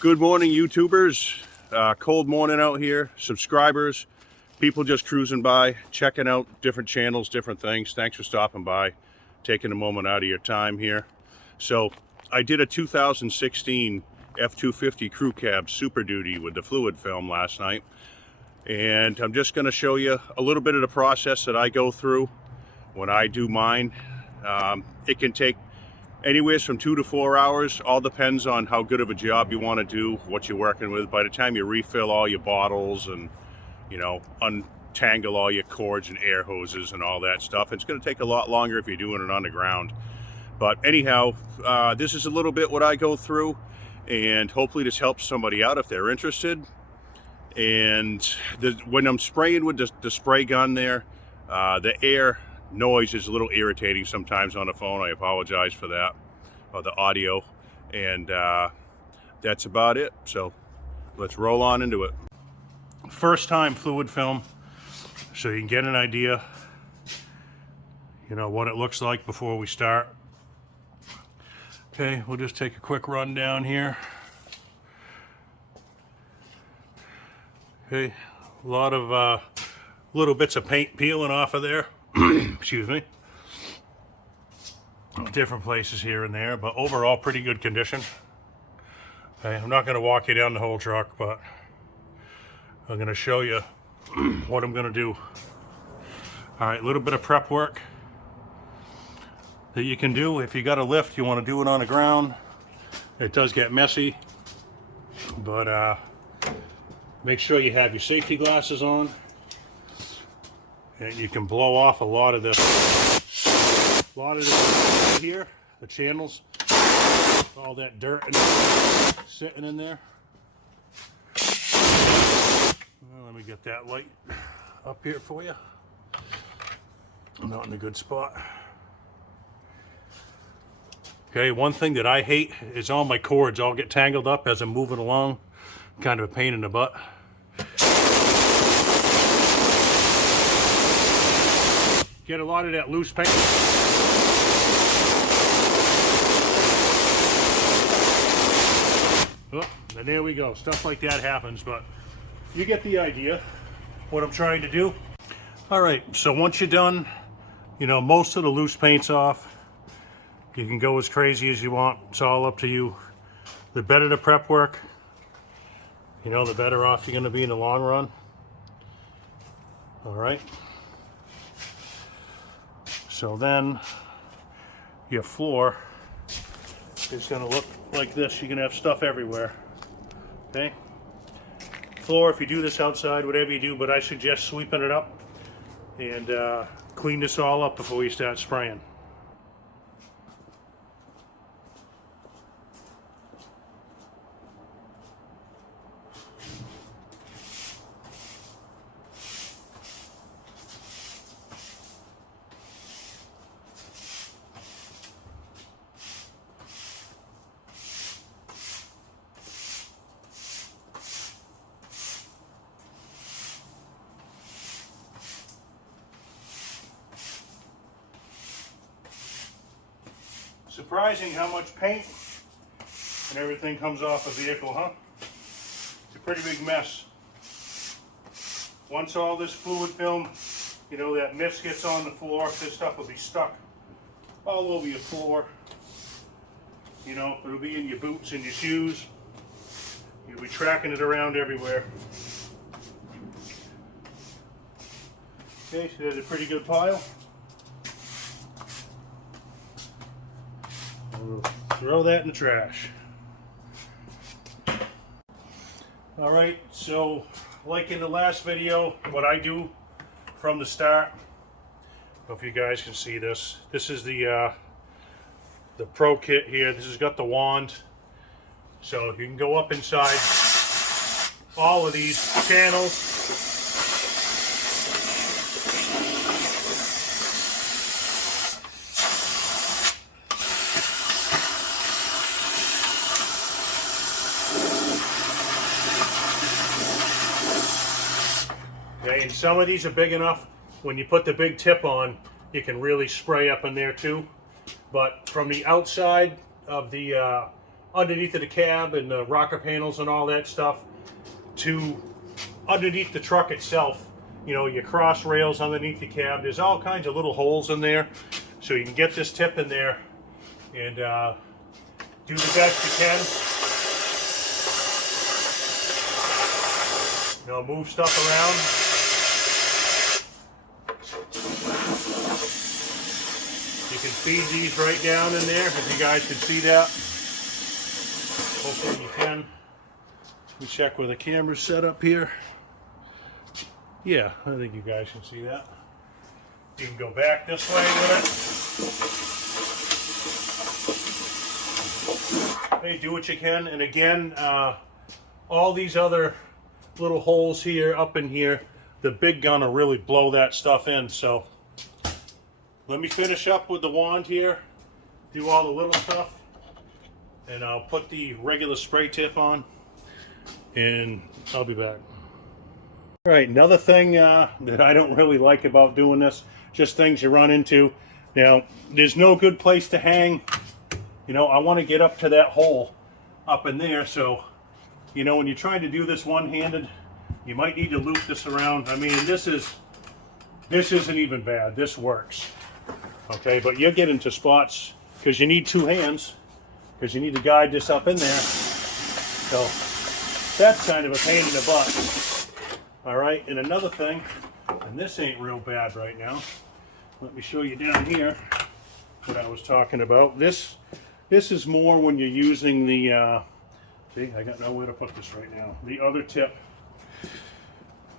Good morning, YouTubers. Cold morning out here. Subscribers, people just cruising by, checking out different channels, different things. Thanks for stopping by, taking a moment out of your time here. So I did a 2016 F-250 crew cab Superduty with the fluid film last night. And I'm just going to show you a little bit of the process that I go through when I do mine. It can take anywhere from 2 to 4 hours. All depends on how good of a job you want to do, what you're working with. By the time you refill all your bottles and, you know, untangle all your cords and air hoses and all that stuff, it's going to take a lot longer if you're doing it underground. But anyhow, this is a little bit what I go through, and hopefully this helps somebody out if they're interested. And when I'm spraying with the spray gun there, the air noise is a little irritating sometimes on the phone. I apologize for that, or the audio. And that's about it. So let's roll on into it. First time fluid film, so you can get an idea, you know, what it looks like before we start. Okay, we'll just take a quick run down here. Okay, a lot of little bits of paint peeling off of there. Excuse me. Different places here and there, but overall pretty good condition. Okay, I'm not going to walk you down the whole truck, but I'm going to show you what I'm going to do. All right, a little bit of prep work that you can do. If you got a lift, you want to do it on the ground. It does get messy, but make sure you have your safety glasses on. And you can blow off a lot of this here, the channels, all that dirt and sitting in there. Well, let me get that light up here for you. I'm not in a good spot. Okay, one thing that I hate is all my cords all get tangled up as I'm moving along. Kind of a pain in the butt. Get a lot of that loose paint. Oh, and there we go. Stuff like that happens, but you get the idea what I'm trying to do. All right, so once you're done, you know, most of the loose paint's off. You can go as crazy as you want. It's all up to you. The better the prep work, you know, the better off you're going to be in the long run. All right. So then your floor is going to look like this. You're going to have stuff everywhere. Okay? Floor, if you do this outside, whatever you do, but I suggest sweeping it up and clean this all up before you start spraying. Surprising how much paint and everything comes off a vehicle, huh? It's a pretty big mess. Once all this fluid film, you know, that mist gets on the floor, this stuff will be stuck all over your floor. You know, it'll be in your boots and your shoes. You'll be tracking it around everywhere. Okay, so there's a pretty good pile. We'll throw that in the trash. All right, so like in the last video, what I do from the start, hope you guys can see this. This is the Pro kit here. This has got the wand, so you can go up inside all of these channels. Okay, and some of these are big enough, when you put the big tip on, you can really spray up in there too. But from the outside of the underneath of the cab and the rocker panels and all that stuff to underneath the truck itself. You know, your cross rails underneath the cab. There's all kinds of little holes in there, so you can get this tip in there and do the best you can. You know, move stuff around. You can feed these right down in there, if you guys can see that. Hopefully you can. Let me check where the camera's set up here. Yeah, I think you guys can see that. You can go back this way with it. Hey, do what you can. And again, all these other little holes here, up in here, the big gun will really blow that stuff in. So let me finish up with the wand here, do all the little stuff, and I'll put the regular spray tip on, and I'll be back. All right, another thing that I don't really like about doing this, just things you run into. Now, there's no good place to hang. You know, I want to get up to that hole up in there, so, you know, when you're trying to do this one-handed, you might need to loop this around. I mean, this isn't even bad. This works. Okay, but you'll get into spots because you need two hands, because you need to guide this up in there. So that's kind of a pain in the butt. All right, and another thing, and this ain't real bad right now. Let me show you down here what I was talking about. This is more when you're using the, see, I got nowhere to put this right now. The other tip.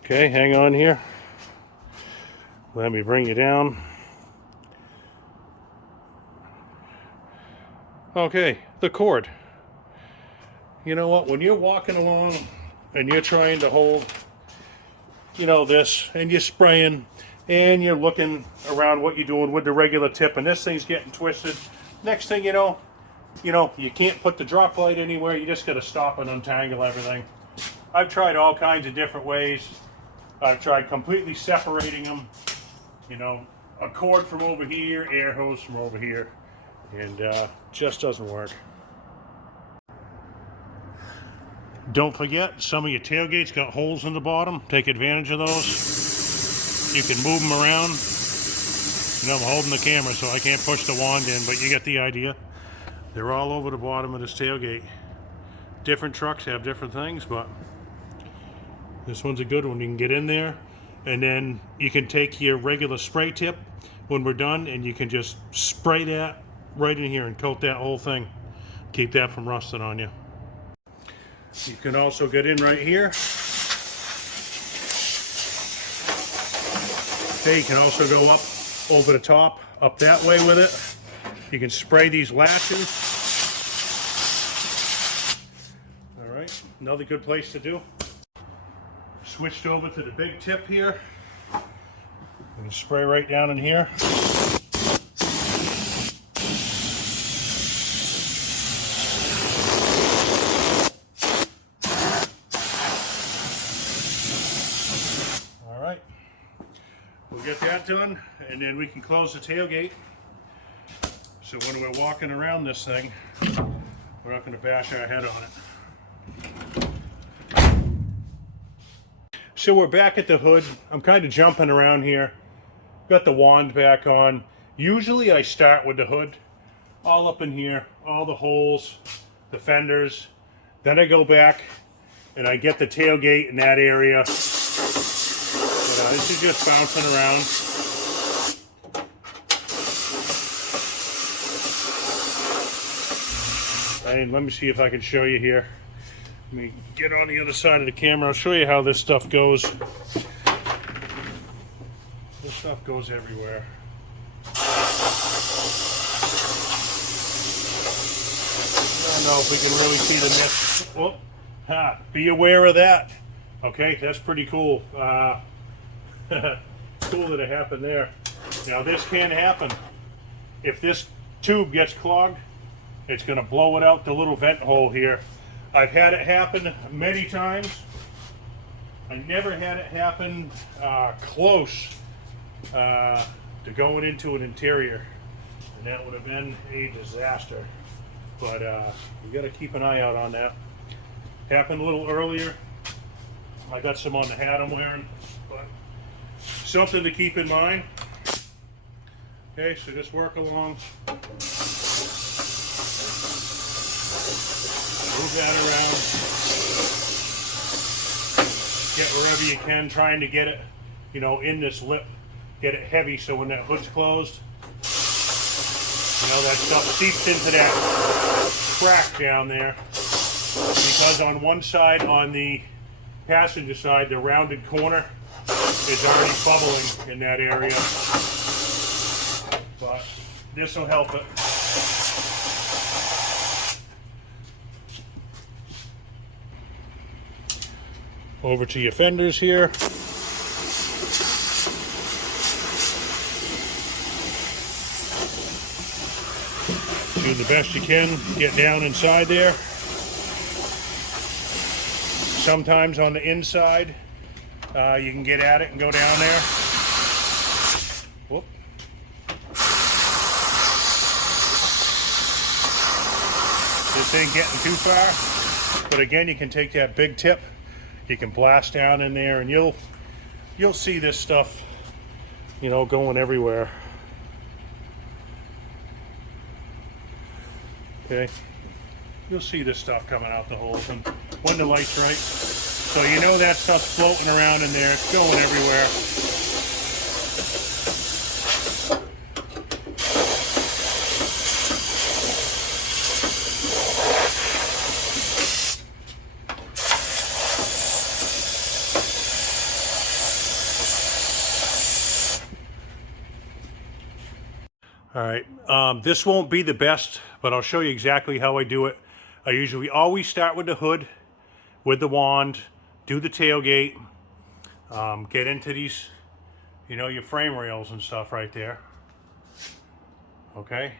Okay, hang on here. Let me bring you down. Okay, the cord. You know what, when you're walking along and you're trying to hold, you know, this, and you're spraying and you're looking around what you're doing with the regular tip, and this thing's getting twisted, next thing you know, you can't put the drop light anywhere. You just got to stop and untangle everything. I've tried all kinds of different ways. I've tried completely separating them, you know, a cord from over here, air hose from over here, and just doesn't work. Don't forget, some of your tailgates got holes in the bottom. Take advantage of those. You can move them around. You know, I'm holding the camera, so I can't push the wand in, but you get the idea. They're all over the bottom of this tailgate. Different trucks have different things, but this one's a good one. You can get in there, and then you can take your regular spray tip when we're done, and you can just spray that right in here and coat that whole thing. Keep that from rusting on you. You can also get in right here. Okay, you can also go up over the top, up that way with it. You can spray these latches. All right, another good place to do. Switched over to the big tip here. You can spray right down in here. All right, we'll get that done, and then we can close the tailgate. So when we're walking around this thing, we're not going to bash our head on it. So we're back at the hood. I'm kind of jumping around here. Got the wand back on. Usually I start with the hood, all up in here, all the holes, the fenders. Then I go back and I get the tailgate in that area. This is just bouncing around. And let me see if I can show you here. Let me get on the other side of the camera. I'll show you how this stuff goes. This stuff goes everywhere. I don't know if we can really see the mist. Oh, be aware of that. Okay, that's pretty cool. Cool that it happened there. Now this can happen. If this tube gets clogged, it's going to blow it out the little vent hole here. I've had it happen many times. I never had it happen close to going into an interior, and that would have been a disaster. but you got to keep an eye out on that. Happened a little earlier. I got some on the hat I'm wearing, but something to keep in mind. Okay, so just work along. Move that around. Get wherever you can, trying to get it, you know, in this lip. Get it heavy so when that hood's closed, you know, that stuff seeps into that crack down there. Because on one side, on the passenger side, the rounded corner is already bubbling in that area. But this will help it. Over to your fenders here. Do the best you can, get down inside there. Sometimes on the inside, you can get at it and go down there. Whoop. This ain't getting too far, but again, you can take that big tip. You can blast down in there, and you'll see this stuff, you know, going everywhere. Okay, you'll see this stuff coming out the holes, and when the light's right, so you know that stuff's floating around in there. It's going everywhere. All right, this won't be the best, but I'll show you exactly how I do it. I usually always start with the hood, with the wand, do the tailgate, get into these, you know, your frame rails and stuff right there. Okay,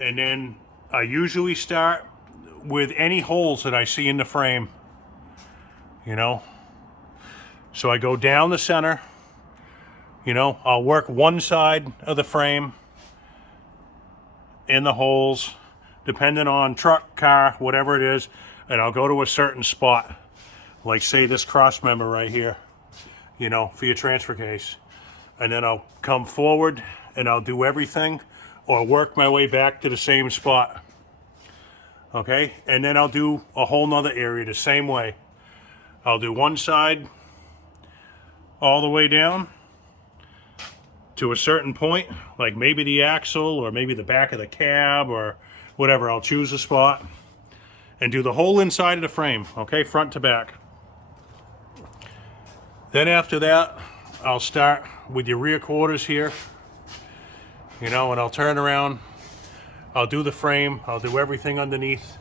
and then I usually start with any holes that I see in the frame, you know. So I go down the center, you know, I'll work one side of the frame in the holes, depending on truck, car, whatever it is, and I'll go to a certain spot, like say this cross member right here, you know, for your transfer case. And then I'll come forward and I'll do everything, or work my way back to the same spot. Okay, and then I'll do a whole nother area the same way. I'll do one side all the way down to a certain point, like maybe the axle or maybe the back of the cab or whatever. I'll choose a spot and do the whole inside of the frame, okay, front to back. Then after that, I'll start with your rear quarters here, you know, and I'll turn around, I'll do the frame, I'll do everything underneath.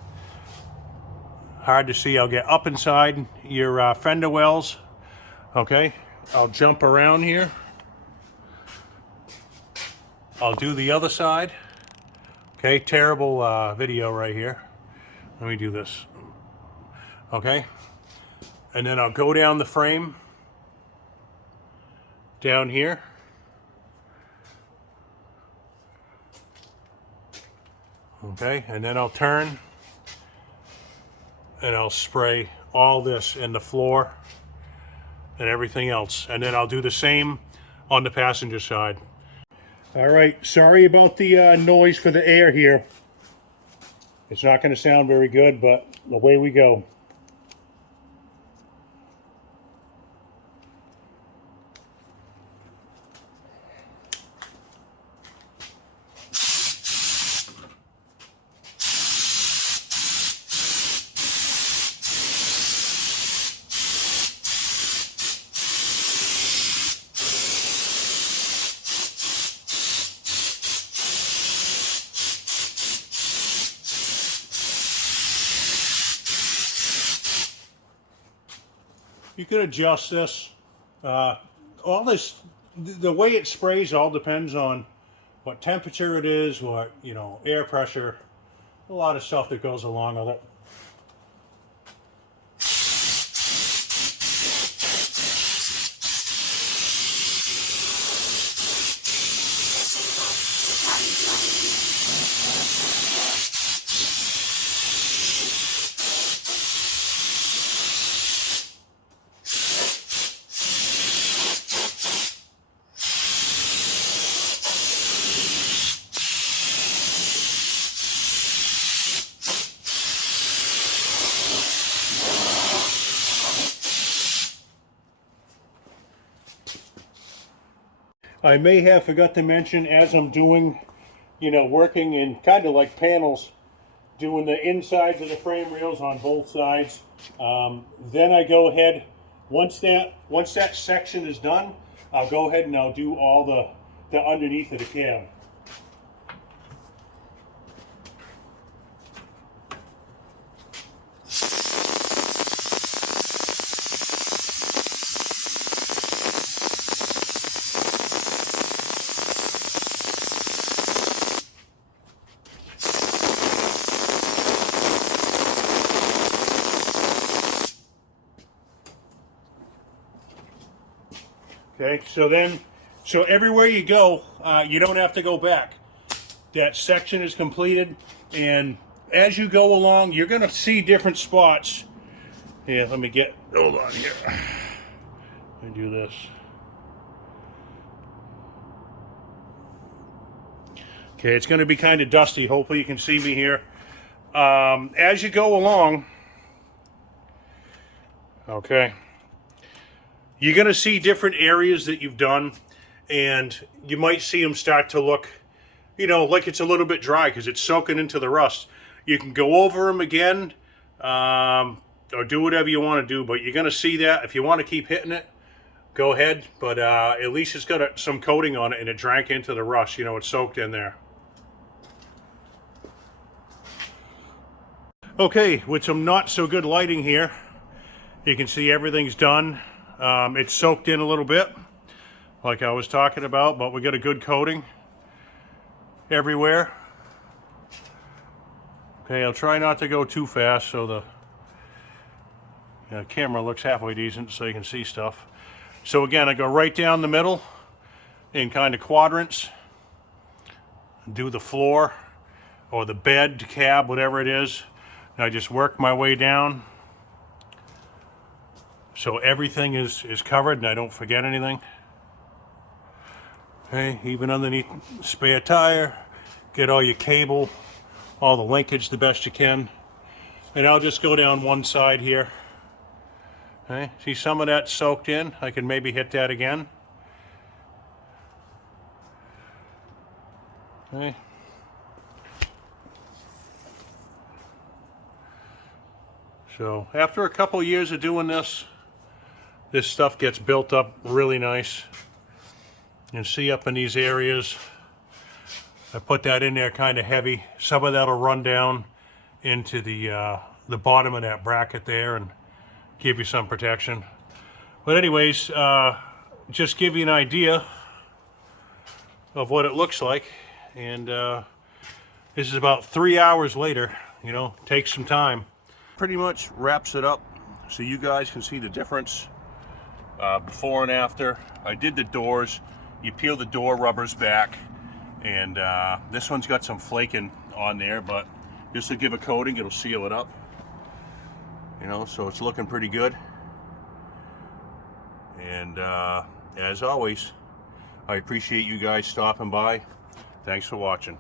Hard to see, I'll get up inside your fender wells, okay. I'll jump around here. I'll do the other side. Okay, terrible video right here. Let me do this. Okay, and then I'll go down the frame, down here. Okay, and then I'll turn and I'll spray all this in the floor and everything else. And then I'll do the same on the passenger side. All right, sorry about the noise for the air here. It's not going to sound very good, but away we go. You can adjust this. All this, the way it sprays all depends on what temperature it is, what, you know, air pressure, a lot of stuff that goes along with it. I may have forgot to mention, as I'm doing, working in kind of like panels, doing the insides of the frame rails on both sides. Then I go ahead, once that section is done, I'll go ahead and I'll do all the underneath of the cab. Okay, so everywhere you go, you don't have to go back. That section is completed, and as you go along, you're going to see different spots. Yeah, hold on here. Let me do this. Okay, it's going to be kind of dusty. Hopefully you can see me here. As you go along, okay, you're going to see different areas that you've done, and you might see them start to look, like it's a little bit dry because it's soaking into the rust. You can go over them again, or do whatever you want to do, but you're going to see that. If you want to keep hitting it, go ahead, but at least it's got some coating on it and it drank into the rust. It's soaked in there. Okay, with some not so good lighting here, you can see everything's done. It's soaked in a little bit, like I was talking about, but we got a good coating everywhere. Okay, I'll try not to go too fast so the camera looks halfway decent so you can see stuff. So again, I go right down the middle in kind of quadrants, do the floor or the bed, cab, whatever it is. And I just work my way down so everything is covered and I don't forget anything. Okay, even underneath the spare tire, get all your cable, all the linkage the best you can. And I'll just go down one side here. Okay, see some of that soaked in. I can maybe hit that again. Okay. So after a couple years of doing this stuff gets built up really nice. You can see up in these areas, I put that in there kind of heavy. Some of that'll run down into the bottom of that bracket there and give you some protection. But anyways, just give you an idea of what it looks like. And this is about 3 hours later. Takes some time. Pretty much wraps it up so you guys can see the difference before and after. I did the doors. You peel the door rubbers back, and this one's got some flaking on there, but just to give a coating, it'll seal it up. So it's looking pretty good. And as always, I appreciate you guys stopping by. Thanks for watching.